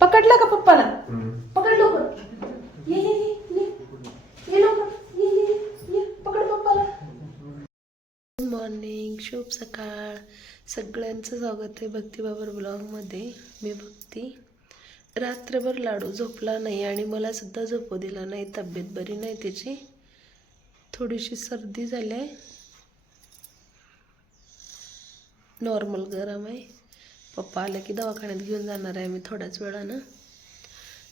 पकडला का पप्पाला? पकड लवकर. ये ये ये ये. ये लवकर. ये ये ये पकड पप्पाला. गुड मॉर्निंग शुभ सकाळ. सगळ्यांचं स्वागत आहे भक्तीबाबर ब्लॉगमध्ये मी भक्ती. रात्रभर लाडू झोपला नाही आणि मला सुद्धा झोपू दिला नाही. तब्येत बरी नाही त्याची. थोडीशी सर्दी झाली आहे. नॉर्मल गरम आहे. पप्पा आलं की दवाखान्यात घेऊन जाणार आहे मी थोड्याच वेळानं.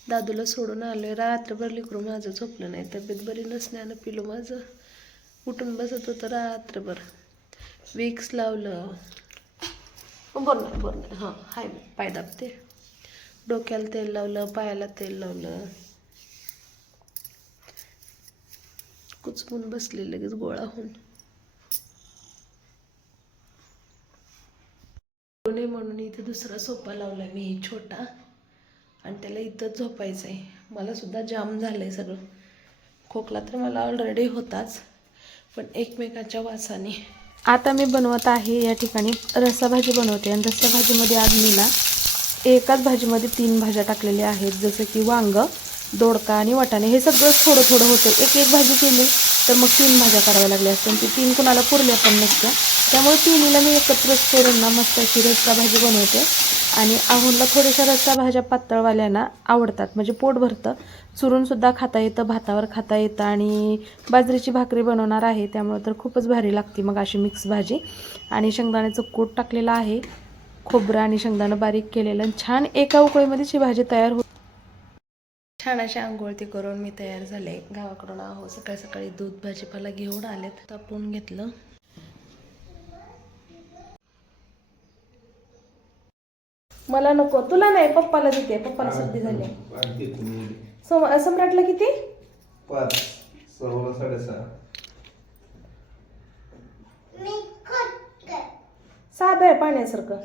दादूला सोडून आलोय. रात्रभर लिकरू माझं झोपलं नाही. तब्येत बरी नसण्यानं पिलो माझं उठून बसत होतं रात्रभर. विक्स लावलं. बोल ना बोल ना. हां हाय पाय दाबते. डोक्याला तेल लावलं पायाला तेल लावलं. कुचमून बसले लगेच गोळा होऊन. नये म्हणून इथे दुसरा सोपा लावला मी छोटा. आणि त्याला इथंच झोपायचं आहे मला सुद्धा जाम झालं आहे सगळं. खोकला तर मला ऑलरेडी होताच पण एकमेकाच्या वासाने. आता मी बनवत आहे या ठिकाणी रसाभाजी बनवते. आणि रसाभाजीमध्ये आज मी ना एकाच भाजीमध्ये तीन भाज्या टाकलेल्या आहेत. जसं की वांग दोडका आणि वाटाणे. हे सगळं थोडं थोडं होतं. एक एक भाजी केली. तर मग तीन भाज्या कराव्या लागल्या असत्या ती तीन कुणाला पुरल्या पण नसत्या. त्यामुळे तिन्हीला मी एकत्रच करून ना मस्त अशी रस्सा भाजी बनवते. आणि आहूनला थोड्याशा रस्सा भाज्या पातळवाल्यांना आवडतात. म्हणजे पोट भरतं. चुरूनसुद्धा खाता येतं भातावर खाता येतं आणि बाजरीची भाकरी बनवणार आहे. त्यामुळे तर खूपच भारी लागते मग अशी मिक्स भाजी. आणि शेंगदाण्याचं कूट टाकलेलं आहे. खोबरं आणि शेंगदाणं बारीक केलेलं आणि छान एका उकळीमध्येच ही भाजी तयार होते. छान अशी आंघोळती करून मी तयार झाले. गावाकडून आहो सकाळी सकाळी दूध भाजीपाला घेऊन आलेत तापवून घेतलं. मला नको. तुला नाही पप्पाला देते. पप्पाला सर्दी झाली. सम्राटला किती? पाच. सहा साडेसहा. साधं आहे पाण्यासारखं.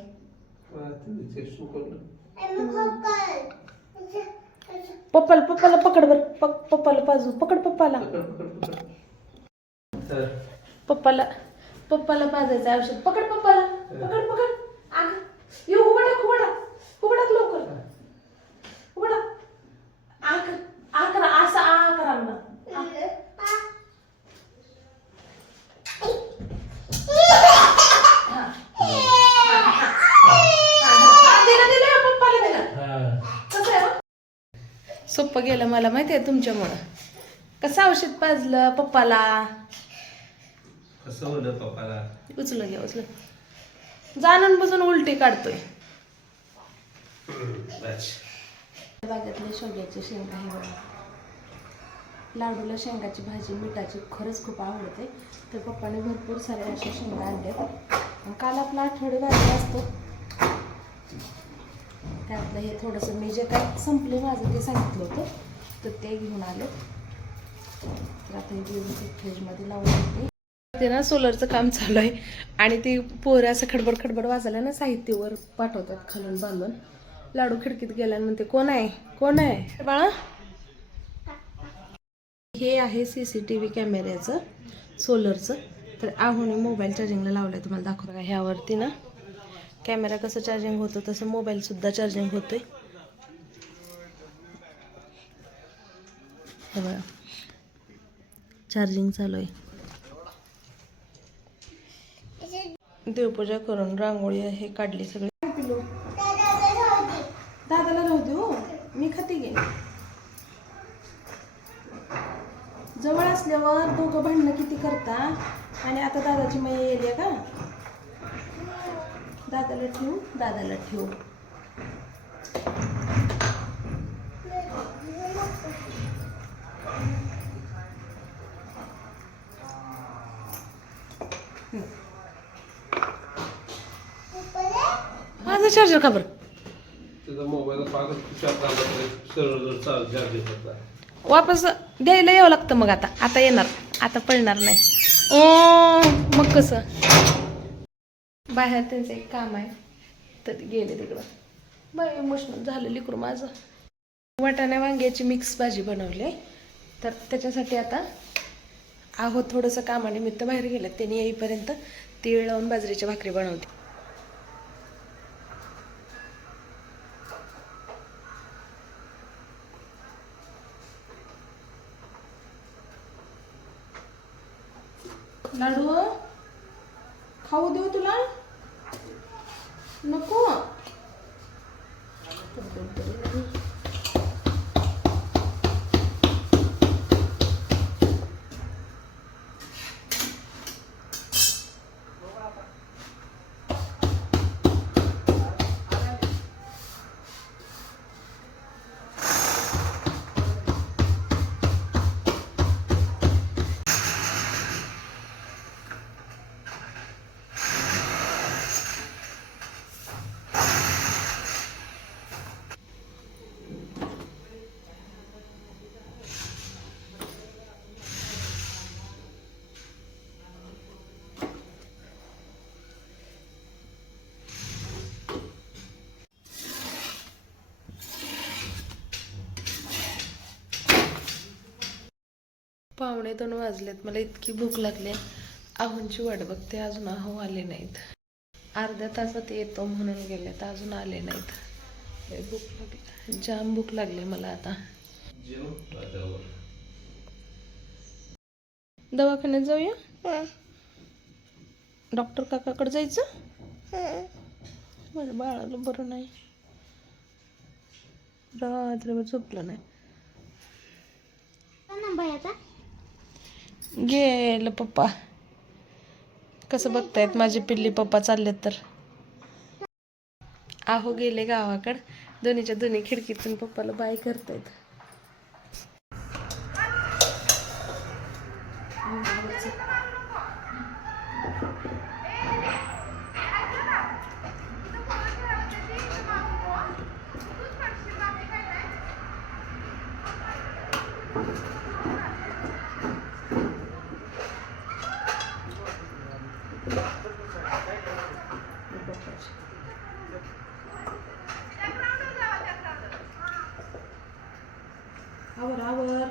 पप्पाला पप्पाला पकड बर. पप्पाला पाजू पकड पप्पाला. पप्पाला पप्पाला पाजायचं औषध. पकड पप्पाला. पकड पकड आग येऊ उभा टाक उभा टाक उभा टाक लवकर उभा टाक आ कर आ करा असं आ करा ना आ. हा. हा, दिलं, दिलं, पप्पाला दिलं. कसं आहे, हो? सोपं गेलं मला माहिती आहे तुमच्यामुळं. कसं औषध पाजलं पप्पाला? कसं होलं पप्पाला? उचलून घ्या उचलून. जाणून बसून उलटी काढतोय. बस. बागेतले शेवग्याचे शेंगा हे बघा. लाडूला शेंगाची भाजी मिठाची खरंच खूप आवडते. तर पप्पाने भरपूर सारे अशा शेंगा आणल्यात. आणि काल आपला आठवडे बाजार असतो. त्यातलं हे थोडंसं मी जे काय संपले माझं ते सांगितलं होतं तर ते घेऊन आले. तर आता हे व्यवस्थित फ्रीजमध्ये लावून देते. ते ना सोलरचं काम चालू आहे आणि ते पोरं असं खडबड खडबड वाजायला ना साहित्यवर पाठवतात खालून बांधून. लाडू खिडकीत गेला म्हणते कोण आहे? कोण आहे? बाळा. हे आहे सी सी टी व्ही कॅमेऱ्याचं सोलरचं तर आहुने मोबाईल चार्जिंगला लावलं आहे तुम्हाला दाखवलं ह्यावरती ना कॅमेरा कसं चार्जिंग होतं तसं मोबाईलसुद्धा चार्जिंग होतो आहे बघा. चार्जिंग चालू आहे. देवपूजा करून रांगोळी हे काढली सगळी. दादाला राहू दे हो. मी खाते घे. जवळ असल्यावर दोघं भांडणं किती करता? आणि आता दादाची मै येईल का? दादाला ठेवू? दादाला ठेवू. माझा चार्जर का बरं? तुझा मोबाईल पाच खिशात घालला तरी सरळ चाल चार्जिंग होता. वापस द्यायला यावं लागतं मग आता. आता येणार. आता पडणार नाही. ओ मग कसं? बाहेर त्यांचं एक काम आहे. तर गेले तिकडं. बरं इमोशनल झालं लिकरू माझं. वाटाणा वांग्याची मिक्स भाजी बनवली. तर त्याच्यासाठी आता आहो थोडंसं कामानिमित्त बाहेर गेलं. त्यांनी येईपर्यंत तीळ लावून बाजरीची भाकरी बनवते. लाडू खाऊ देऊ तुला? नको पावणे दोन वाजलेत. मला इतकी भूक लागली आहोंची वाट बघते. अजून आहो आले नाहीत. अर्ध्या तासात येतो म्हणून गेले तर अजून आले नाहीत. भूक लागली. जाम भूक लागली मला आता. दवाखान्यात जाऊया? डॉक्टर काकाकडे जायचं? माझ्या बाळाला बरं नाही. रात्रभर झोपलं नाही. गेलं पप्पा. कसं बघतायत? माझे पिल्ली पप्पा चाललेत तर. आहो गेले गावाकड. दोन्हीच्या दोन्ही खिडकीतून पप्पाला बाय करतायत. সাগর